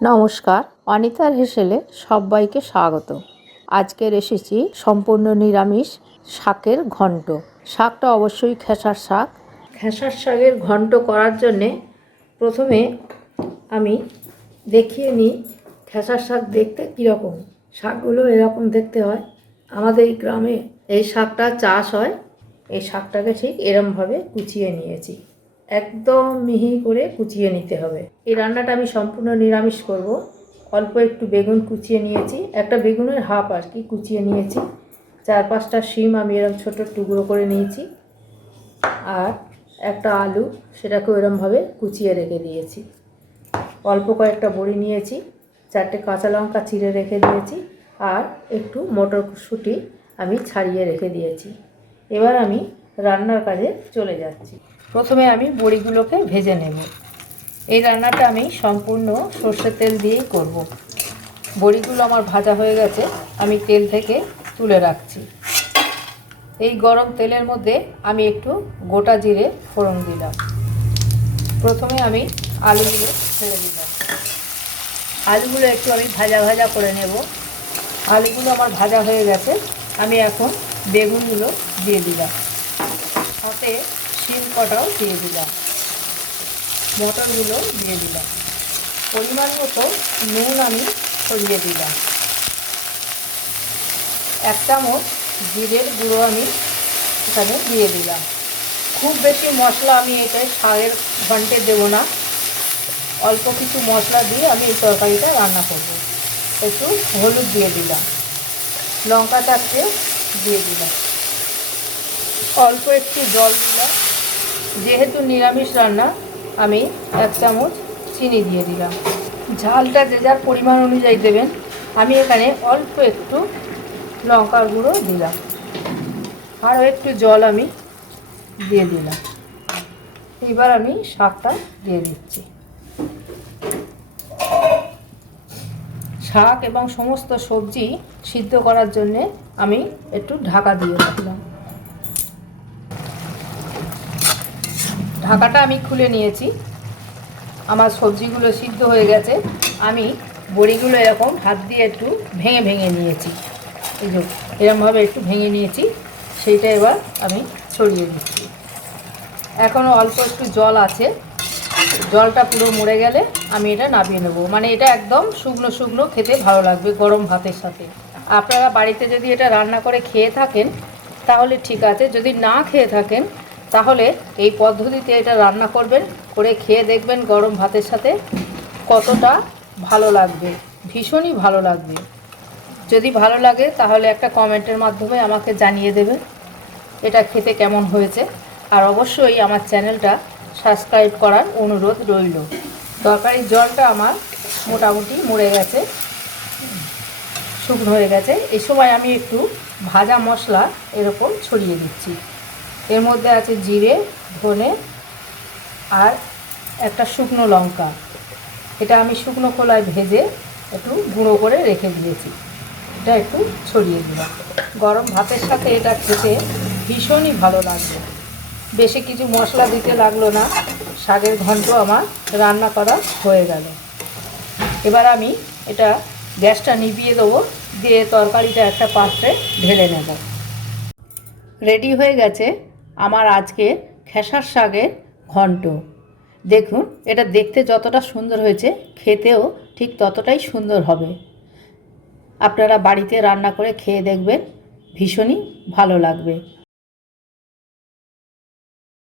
নমস্কার, অনিতার হেসেলে সবাইকে স্বাগত। আজকের এসেছি সম্পূর্ণ নিরামিষ শাকের ঘন্ট। শাকটা অবশ্যই খেসার শাক। খেসার শাকের ঘন্ট করার জন্যে প্রথমে আমি দেখিয়ে নিই খেসার শাক দেখতে কীরকম। শাকগুলো এরকম দেখতে হয়। আমাদের এই গ্রামে এই শাকটা চাষ হয়। এই শাকটাকে ঠিক এরমভাবে কুচিয়ে নিয়েছি, একদম মিহি করে কুচিয়ে নিতে হবে। এই রান্নাটা আমি সম্পূর্ণ নিরামিষ করব। অল্প একটু বেগুন কুচিয়ে নিয়েছি, একটা বেগুনের হাফ আর কি কুচিয়ে নিয়েছি। 4-5টা শিম আমি এরকম ছোটো টুকরো করে নিয়েছি, আর একটা আলু সেটাকেও এরমভাবে কুচিয়ে রেখে দিয়েছি। অল্প কয়েকটা বড়ি নিয়েছি, 4টে কাঁচা লঙ্কা চিড়ে রেখে দিয়েছি, আর একটু মটরশুঁটি আমি ছাড়িয়ে রেখে দিয়েছি। এবার আমি রান্নার কাজে চলে যাচ্ছি। প্রথমে আমি বড়িগুলোকে ভেজে নেব। এই রান্নাটা আমি সম্পূর্ণ সর্ষের তেল দিয়েই করব। বড়িগুলো আমার ভাজা হয়ে গেছে, আমি তেল থেকে তুলে রাখছি। এই গরম তেলের মধ্যে আমি একটু গোটা জিরে ফোড়ন দিলাম। প্রথমে আমি আলুগুলো ছেড়ে দিলাম। আলুগুলো একটু আমি ভাজা ভাজা করে নেব। আলুগুলো আমার ভাজা হয়ে গেছে, আমি এখন বেগুনগুলো দিয়ে দিলাম, সাথে শিম কটাও দিয়ে দিলাম, মটরগুলো দিয়ে দিলাম। পরিমাণ মতো নুন আমি ছড়িয়ে দিলাম। 1 চামচ জিরের গুঁড়ো আমি এখানে দিয়ে দিলাম। খুব বেশি মশলা আমি এটাই শাকের ঘন্টে দেবো না, অল্প কিছু মশলা দিয়ে আমি এই তরকারিটা রান্না করব। একটু হলুদ দিয়ে দিলাম, লঙ্কা 4টে দিয়ে দিলাম, অল্প একটু জল দিলাম। যেহেতু নিরামিষ রান্না, আমি 1 চামচ চিনি দিয়ে দিলাম। ঝালটা যে যার পরিমাণ অনুযায়ী দেবেন। আমি এখানে অল্প একটু লঙ্কার গুঁড়ো দিলাম, আরও একটু জল আমি দিয়ে দিলাম। এবার আমি শাকটা দিয়ে দিচ্ছি। শাক এবং সমস্ত সবজি সিদ্ধ করার জন্যে আমি একটু ঢাকা দিয়ে রাখলাম। ঢাকাটা আমি খুলে নিয়েছি। আমার সবজিগুলো সিদ্ধ হয়ে গেছে। আমি বড়িগুলো এরকম হাত দিয়ে একটু ভেঙে ভেঙে নিয়েছি। এই যে এরকমভাবে একটু ভেঙে নিয়েছি, সেইটা এবার আমি ছড়িয়ে দিচ্ছি। এখনও অল্প একটু জল আছে, জলটা পুরো মরে গেলে আমি এটা নামিয়ে নেব। মানে এটা একদম শুকনো শুকনো খেতে ভালো লাগবে গরম ভাতের সাথে। আপনারা বাড়িতে যদি এটা রান্না করে খেয়ে থাকেন তাহলে ঠিক আছে, যদি না খেয়ে থাকেন তাহলে এই পদ্ধতিতে এটা রান্না করবেন, করে খেয়ে দেখবেন গরম ভাতের সাথে কতটা ভালো লাগবে, ভীষণই ভালো লাগবে। যদি ভালো লাগে তাহলে একটা কমেন্টের মাধ্যমে আমাকে জানিয়ে দেবেন এটা খেতে কেমন হয়েছে। আর অবশ্যই আমার চ্যানেলটা সাবস্ক্রাইব করার অনুরোধ রইল। তরকারির জলটা আমার মোটামুটি মরে গেছে, শুকনো হয়ে গেছে। এই সময় আমি একটু ভাজা মশলা এরকম ছড়িয়ে দিচ্ছি। এর মধ্যে আছে জিরে, ধনে আর একটা শুকনো লঙ্কা। এটা আমি শুকনো খোলায় ভেজে একটু গুঁড়ো করে রেখে দিয়েছি, এটা একটু ছড়িয়ে দিলাম। গরম ভাতের সাথে এটা খেতে ভীষণই ভালো লাগবে। বেশি কিছু মশলা দিতে লাগলো না, শাকের ঘন্ট আমার রান্না করা হয়ে গেল। এবার আমি এটা গ্যাসটা নিভিয়ে দেবো, দিয়ে তরকারিটা একটা পাত্রে ঢেলে নেব। রেডি হয়ে গেছে আমার আজকে খেসার শাকের ঘন্ট। দেখুন, এটা দেখতে যতটা সুন্দর হয়েছে খেতেও ঠিক ততটাই সুন্দর হবে। আপনারা বাড়িতে রান্না করে খেয়ে দেখবেন, ভীষণই ভালো লাগবে।